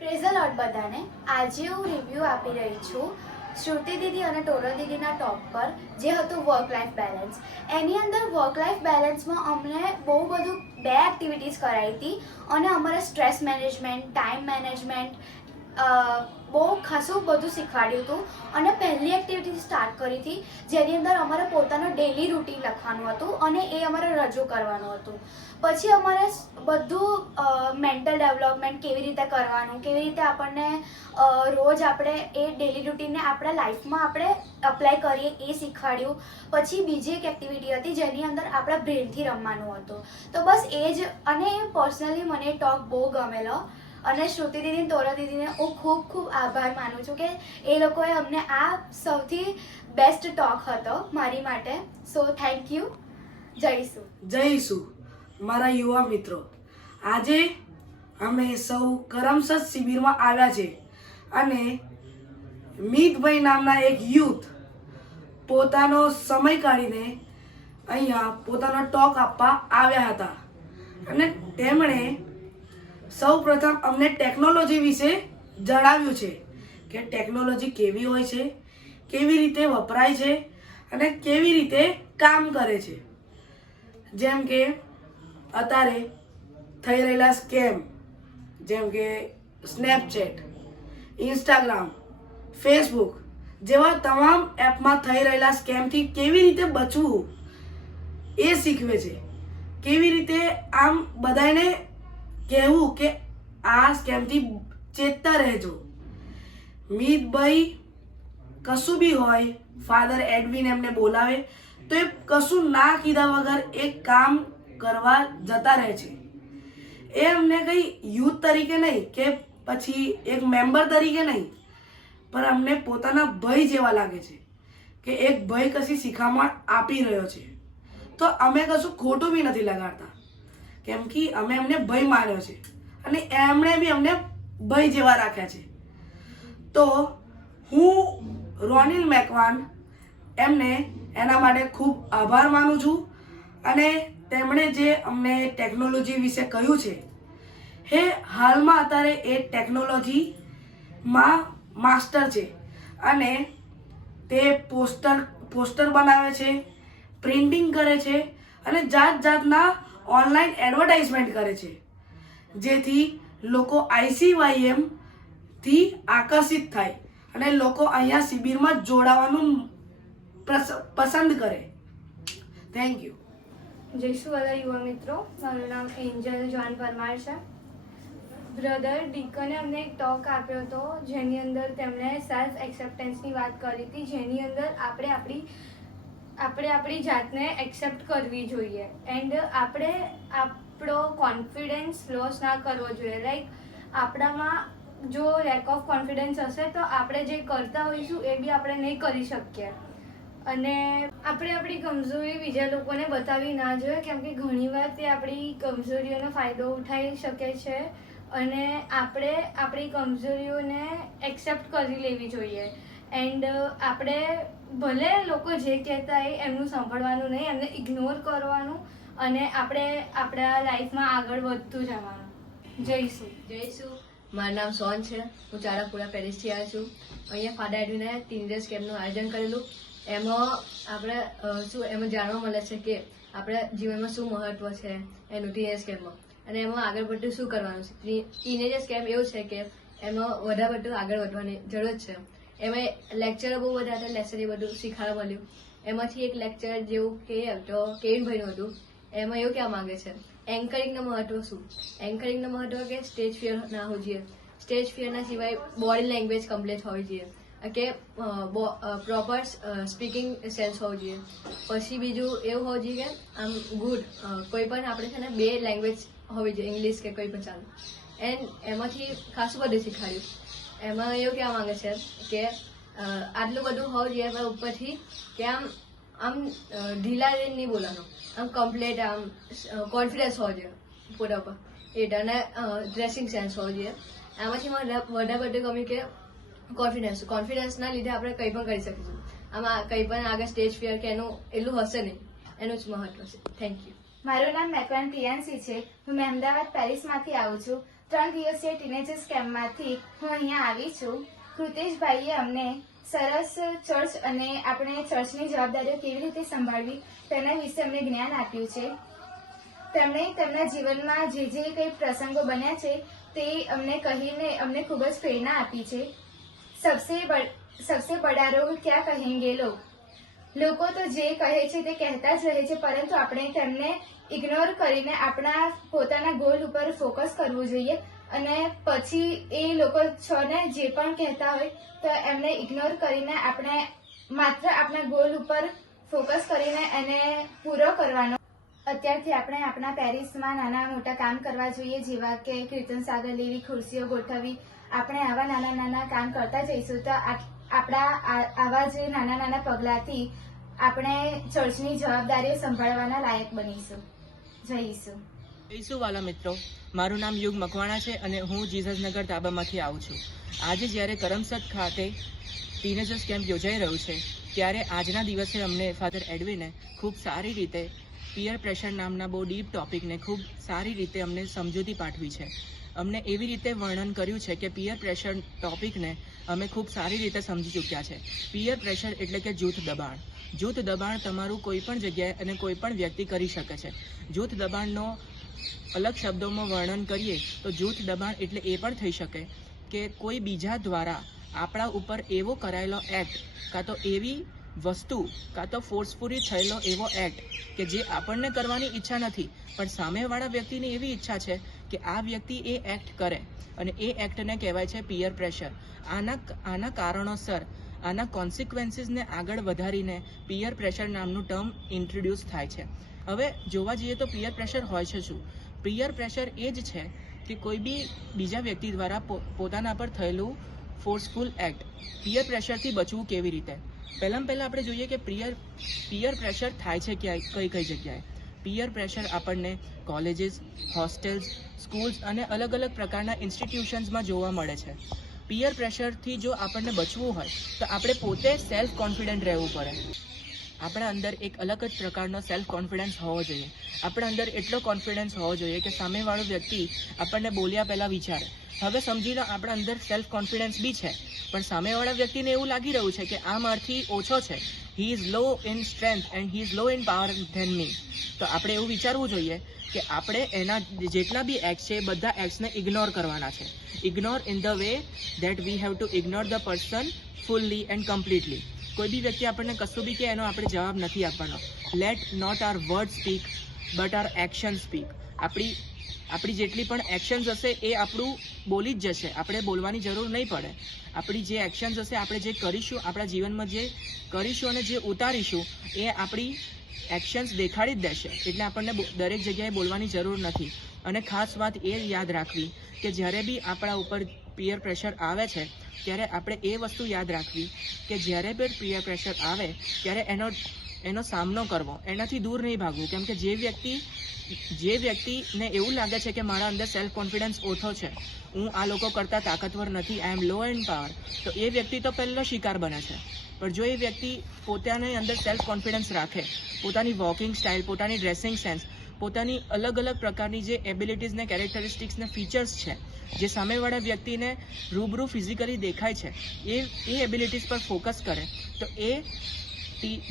Praise લોટ બધાને. આજે હું રિવ્યૂ આપી રહી છું શ્રુતિ દીદી અને ટોરો દીદીના ટોપ પર, જે હતું વર્ક લાઈફ બેલેન્સ એની અંદર વર્ક લાઈફ બેલેન્સમાં અમને બહુ બધું બે એક્ટિવિટીઝ કરાવી હતી. અને અમારા સ્ટ્રેસ મેનેજમેન્ટ ટાઈમ મેનેજમેન્ટ બહુ ખાસું બધું શીખવાડ્યું હતું. અને પહેલી એક્ટિવિટી સ્ટાર્ટ કરી હતી, જેની અંદર અમારે પોતાનું ડેલી રૂટીન લખવાનું હતું અને એ અમારે રજૂ કરવાનું હતું. પછી અમારે બધું મેન્ટલ ડેવલપમેન્ટ કેવી રીતે કરવાનું, કેવી રીતે આપણને રોજ આપણે એ ડેલી રૂટીનને આપણા લાઈફમાં આપણે અપ્લાય કરીએ એ શીખવાડ્યું. પછી બીજી એક એક્ટિવિટી હતી, જેની અંદર આપણા બ્રેનથી રમવાનું હતું. તો બસ એ જ, અને પર્સનલી મને ટોક બહુ ગમેલો. અને શ્રુતિ દીદી તોરા દીદીને હું ખૂબ ખૂબ આભાર માનું છું કે એ લોકોએ અમને આ સૌથી બેસ્ટ ટોક હતો મારી માટે. સો થેન્ક યુ જઈશું જઈશું મારા યુવા મિત્રો, આજે અમે સૌ કરમસદ શિબિરમાં આવ્યા છે અને મીતભાઈ નામના એક યુથ પોતાનો સમય કાઢીને અહીંયા પોતાનો ટોક આપવા આવ્યા હતા. અને તેમણે સૌ પ્રથમ અમને ટેકનોલોજી વિશે જણાવ્યું છે કે ટેકનોલોજી કેવી હોય છે, કેવી રીતે વપરાય છે અને કેવી રીતે કામ કરે છે. જેમ કે અત્યારે થઈ રહેલા સ્કેમ જેમ કે સ્નેપચેટ ઇન્સ્ટાગ્રામ ફેસબુક જેવા તમામ એપમાં થઈ રહેલા સ્કેમથી કેવી રીતે બચવું એ શીખવે છે. કેવી રીતે આમ બધાને કહેવું કે આ સ્કેમથી ચેતતા રહેજો? મીતભાઈ કશું બી હોય ફાધર એડવિન એમને બોલાવે, તો એ કશું ના કીધા વગર એ કામ કરવા જતા રહે છે. એ અમને કંઈ યુથ તરીકે નહીં કે પછી એક મેમ્બર તરીકે નહીં, પણ અમને પોતાના ભય જેવા લાગે છે કે એક ભય કશી શિખામણ આપી રહ્યો છે. તો અમે કશું ખોટું બી નથી લગાડતા. કેમ કે અમે એમને ભય માન્યો છે. અને એમણે બી અમને ભય જેવા રાખ્યા છે. તો હું રોનિલ મેકવાન એમને એના માટે ખૂબ આભાર માનું છું. અને તેમણે જે અમને ટેકનોલોજી વિશે કહ્યું છે, એ હાલમાં અત્યારે એ ટેકનોલોજીમાં માસ્ટર છે. અને તે પોસ્ટર પોસ્ટર બનાવે છે, પ્રિન્ટિંગ કરે છે અને જાત જાતના ઓનલાઈન એડવર્ટાઇઝમેન્ટ કરે છે. જેથી લોકો આઈસીવાયએમથી આકર્ષિત થાય અને લોકો અહીંયા શિબિરમાં જોડાવાનું પસંદ કરે. થેન્ક યુ જઈશું વાલા યુવા મિત્રો, મારું નામ એન્જલ જોન પરમાર છે. બ્રધર ડિકને અમને એક ટોક આપ્યો હતો, જેની અંદર તેમણે સેલ્ફ એક્સેપ્ટન્સની વાત કરી હતી, જેની અંદર આપણે આપણી આપણે આપણી જાતને એક્સેપ્ટ કરવી જોઈએ. એન્ડ આપણે આપણો કોન્ફિડન્સ લોસ ના કરવો જોઈએ. લાઈક આપણામાં જો લેક ઓફ કોન્ફિડન્સ હશે તો આપણે જે કરતા હોઈશું એ બી આપણે નહીં કરી શકીએ. અને આપણે આપણી કમજોરી બીજા લોકોને બતાવી ના જોઈએ, કેમ કે ઘણીવાર તે આપણી કમજોરીઓનો ફાયદો ઉઠાવી શકે છે. અને આપણે આપણી કમજોરીઓને એક્સેપ્ટ કરી લેવી જોઈએ. એન્ડ આપણે ભલે લોકો જે કહેતા હોય એમનું સાંભળવાનું નહીં, એમને ઇગ્નોર કરવાનું અને આપણે આપણા લાઈફમાં આગળ વધતું જવાનું. જઈશું જઈશું મારું નામ સોન છે. હું ચારાપુરા પેરિસથી આવ્યો છું. અહીંયા ફાડા એડવીને ટીનેજર્સ કેમ્પનું આયોજન કરેલું. એમાં આપણે શું એમાં જાણવા મળે છે કે આપણા જીવનમાં શું મહત્વ છે એનું ટીનેજ કેમ્પમાં અને એમાં આગળ પડતું શું કરવાનું છે? ટીનેજર્સ કેમ્પ એવું છે કે એમાં વધારે પડતું આગળ વધવાની જરૂર છે. એમાં લેક્ચરો બહુ બધા હતા લેસન એ બધું શીખવાડવા મળ્યું. એમાંથી એક લેક્ચર જેવું કે તો કેવિનભાઈનું હતું. એમાં એવું કહેવા માંગે છે એન્કરિંગનું મહત્વ શું? એન્કરિંગનું મહત્વ કે સ્ટેજ ફિયર ના હોવું જોઈએ. સ્ટેજ ફિયરના સિવાય બોડી લેંગ્વેજ કમ્પ્લીટ હોવી જોઈએ. કે પ્રોપર સ્પીકિંગ સેન્સ હોવું જોઈએ. પછી બીજું એવું હોવું જોઈએ કે, આમ ગુડ કોઈ પણ આપણે છે ને બે લેંગ્વેજ હોવી જોઈએ ઇંગ્લિશ કે કોઈ પણ ચાલુ. એન્ડ એમાંથી ખાસું બધું શીખવાડ્યું. એમાં એવું કહેવા માંગે છે કે આટલું બધું હોવું જોઈએ, પણ ઉપરથી કે આમ આમ ઢીલા રહીને નહીં બોલવાનું. આમ કમ્પ્લેટ આમ કોન્ફિડન્સ હોવો જોઈએ પૂરા પર એટલે અને ડ્રેસિંગ સેન્સ હોવો જોઈએ. આમાંથી મને વધારે બધું ગમ્યું કે કોન્ફિડન્સ કોન્ફિડન્સના લીધે આપણે કંઈ પણ કરી શકીશું. આમાં કંઈ પણ આગળ સ્ટેજ ફિયર કે એનું, એટલું હશે નહીં. એનું જ મહત્વ છે. થેન્ક યુ મારું નામ મેકવાન પ્રિયાંશી છે. હું અમદાવાદ પેરિસમાંથી આવું છું. ત્રણ દિવસીય ટીનેજર્સ કેમ્પમાંથી હું અહીંયા આવી છું. કૃતેશભાઈએ અમને સરસ ચર્ચ અને આપણે ચર્ચની જવાબદારીઓ કેવી રીતે સંભાળવી તેના વિશે અમને જ્ઞાન આપ્યું છે. તેમણે તેમના જીવનમાં જે જે કંઈ પ્રસંગો બન્યા છે તે અમને કહીને અમને ખૂબ જ પ્રેરણા આપી છે. સબસે સબસે બડા રોગ ક્યાં કહેંગે લોગ? લોકો તો જે કહે છે તે કહેતા જ રહે છે, પરંતુ આપણે તેમને ઇગ્નોર કરીને આપણા પોતાના ગોલ ઉપર ફોકસ કરવું જોઈએ. અને પછી એ લોકો છ ને જે પણ કહેતા હોય, તો એમને ઇગ્નોર કરીને આપણે માત્ર આપણા ગોલ ઉપર ફોકસ કરીને એને પૂરો કરવાનો. અત્યારથી આપણે આપણા પેરિસમાં નાના મોટા કામ કરવા જોઈએ, જેવા કે કીર્તન સાગર લેવી ખુરશીઓ ગોઠવવી આપણે આવા નાના નાના કામ કરતા જઈશું, તો આ- આપણા આવા જે નાના નાના પગલાથી આપણે ચર્ચની જવાબદારીઓ સંભાળવાના લાયક બનીશું. જઈશું. જઈશું મિત્રો. મારું નામ યુગ મકવાણા છે અને હું જીઝસનગર તાબામાંથી આવું છું. આજે જ્યારે કરમસદ ખાતે ટીનેજર્સ કેમ્પ યોજાઈ રહ્યું છે, ત્યારે આજના દિવસે અમને ફાધર એડવિને ખૂબ સારી રીતે પિયર પ્રેશર નામના બહુ ડીપ ટોપિકને ખૂબ સારી રીતે અમને સમજૂતી પાઠવી છે. અમને એવી રીતે વર્ણન કર્યું છે કે પિયર પ્રેશર ટોપિકને અમે ખૂબ સારી રીતે સમજી ચૂક્યા છે. પિયર પ્રેશર એટલે કે જૂથ દબાણ. જૂથ દબાણ તમારું કોઈ પણ જગ્યાએ અને કોઈ પણ વ્યક્તિ કરી શકે છે. જૂથ દબાણનો અલગ શબ્દોમાં વર્ણન કરીએ તો જૂથ દબાણ એટલે એ પણ થઈ શકે કે કોઈ બીજા દ્વારા આપણા ઉપર એવો કરાયેલો એક્ટ કાં તો એવી વસ્તુ કાં તો ફોર્સફુલી થયેલો એવો એક્ટ કે જે આપણને કરવાની ઈચ્છા નથી, પણ સામેવાળા વ્યક્તિની એવી ઈચ્છા છે કે આ વ્યક્તિ એ એક્ટ કરે. અને એ એક્ટને કહેવાય છે પિયર પ્રેશર આના આના કારણોસર, આના કોન્સિક્વન્સીસને આગળ વધારીને પિયર પ્રેશર નામનું ટર્મ ઇન્ટ્રોડ્યુસ થાય છે. હવે જોવા જઈએ તો પિયર પ્રેશર હોય છે શું? પિયર પ્રેશર એ જ છે કે કોઈ બી બીજા વ્યક્તિ દ્વારા પોતાના પર થયેલું ફોર્સફુલ એક્ટ પિયર પ્રેશરથી બચવું કેવી રીતે? પહેલાં પહેલાં આપણે જોઈએ કે પિયર પિયર પ્રેશર થાય છે ક્યાંય, કઈ કઈ જગ્યાએ? પિયર પ્રેશર આપણને કોલેજીસ હોસ્ટેલ્સ સ્કૂલ્સ અને અલગ અલગ પ્રકારના ઇન્સ્ટિટ્યુશન્સમાં જોવા મળે છે. પિયર પ્રેશરથી જો આપણને બચવું હોય, તો આપણે પોતે સેલ્ફ કોન્ફિડન્ટ રહેવું પડે. આપણા અંદર એક અલગ જ પ્રકારનો સેલ્ફ કોન્ફિડન્સ હોવો જોઈએ. આપણા અંદર એટલો કોન્ફિડન્સ હોવો જોઈએ કે સામેવાળો વ્યક્તિ આપણને બોલ્યા પહેલાં વિચારે. હવે સમજી આપણા અંદર સેલ્ફ કોન્ફિડન્સ બી છે, પણ સામેવાળા વ્યક્તિને એવું લાગી રહ્યું છે કે આ મારથી ઓછો છે. He is low in strength and he is low in power then me તો આપણે એવું વિચારવું જોઈએ કે આપણે એના જેટલા બી એક્સ છે, બધા એક્સને ઇગ્નોર કરવાના છે. Ignore in the way that we have to ignore the person fully and completely કોઈ બી વ્યક્તિ આપણને કશું બી કે એનો આપણે જવાબ નથી આપવાનો. Let not our word speak but our action speak આપણી આપણી જેટલી પણ એક્શન્સ હશે, એ આપણું બોલી જ જશે. આપણે બોલવાની જરૂર નહીં પડે. આપણી જે એક્શન્સ હશે, આપણે જે કરીશું, આપણા જીવનમાં જે કરીશું અને જે ઉતારીશું, એ આપણી એક્શન્સ દેખાડી જ દેશે. એટલે આપણને દરેક જગ્યાએ બોલવાની જરૂર નથી. અને ખાસ વાત એ યાદ રાખવી કે જ્યારે બી આપણા ઉપર પિયર પ્રેશર આવે છે, ત્યારે આપણે એ વસ્તુ યાદ રાખવી કે જ્યારે બી પિયર પ્રેશર આવે, ત્યારે એનો એનો સામનો કરવો. એનાથી દૂર નહીં ભાગવું. કેમ કે જે વ્યક્તિ જે વ્યક્તિને એવું લાગે છે કે મારા અંદર સેલ્ફ કોન્ફિડન્સ ઓછો છે, હું આ લોકો કરતાં તાકાતવર નથી આઈ એમ લો એન્ડ પાવર તો એ વ્યક્તિ તો પહેલો શિકાર બને છે. પણ જો એ વ્યક્તિ પોતાની અંદર સેલ્ફ કોન્ફિડન્સ રાખે પોતાની વોકિંગ સ્ટાઇલ પોતાની ડ્રેસિંગ સેન્સ પોતાની અલગ અલગ પ્રકારની જે એબિલિટીઝને કેરેક્ટરિસ્ટિક્સને ફીચર્સ છે, જે સામેવાળા વ્યક્તિને રૂબરૂ ફિઝિકલી દેખાય છે, એ એ એબિલિટીઝ પર ફોકસ કરે, તો એ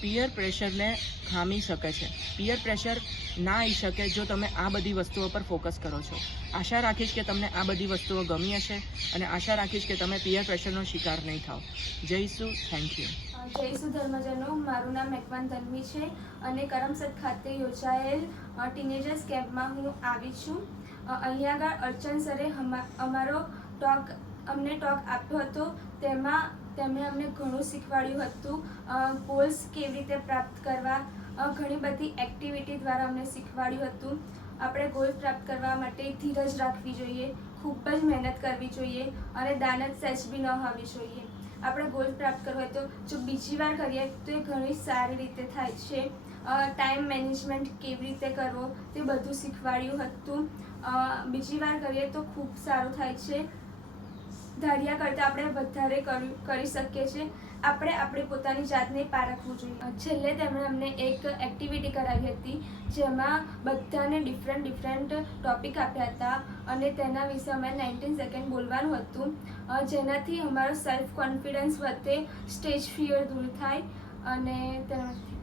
પિયર પ્રેશરને ખામી શકે છે. પિયર પ્રેશર ના આવી શકે જો તમે આ બધી વસ્તુઓ પર ફોકસ કરો છો. આશા રાખીશ કે તમને આ બધી વસ્તુઓ ગમી હશે અને આશા રાખીશ કે તમે પિયર પ્રેશરનો શિકાર નહીં થાઓ જઈશું થેન્ક યુ જયસુ ધર્મજનો, મારું નામ એકવાન તન્વી છે અને કરમસદ ખાતે યોજાયેલ ટીનેજર્સ કેમ્પમાં હું આવી છું. અહીંયા આગળ અર્ચન સરે અમારો ટોક અમને ટોક આપ્યો હતો. તેમાં તેમણે અમને ઘણું શીખવાડ્યું હતું ગોલ્સ કેવી રીતે પ્રાપ્ત કરવા ઘણી બધી એક્ટિવિટી દ્વારા અમને શીખવાડ્યું હતું. આપણે ગોલ પ્રાપ્ત કરવા માટે ધીરજ રાખવી જોઈએ, ખૂબ જ મહેનત કરવી જોઈએ અને દાનત સહેજ બી ન હોવી જોઈએ. આપણે ગોલ પ્રાપ્ત કરવો હોય તો જો બીજી વાર કરીએ તો એ ઘણી સારી રીતે થાય છે. ટાઈમ મેનેજમેન્ટ કેવી રીતે કરવો તે બધું શીખવાડ્યું હતું. બીજી વાર કરીએ તો ખૂબ સારું થાય છે. ધાર્યા કરતાં આપણે વધારે કરી શકીએ છીએ. આપણે આપણી પોતાની જાતને પારખવું જોઈએ. છેલ્લે તેમણે અમને એક એક્ટિવિટી કરાવી હતી, જેમાં બધાને ડિફરન્ટ ડિફરન્ટ ટોપિક આપ્યા હતા અને તેના વિશે અમે નાઇન્ટીન સેકન્ડ બોલવાનું હતું. જેનાથી અમારો સેલ્ફ કોન્ફિડન્સ વધે સ્ટેજ ફિયર દૂર થાય અને તેનાથી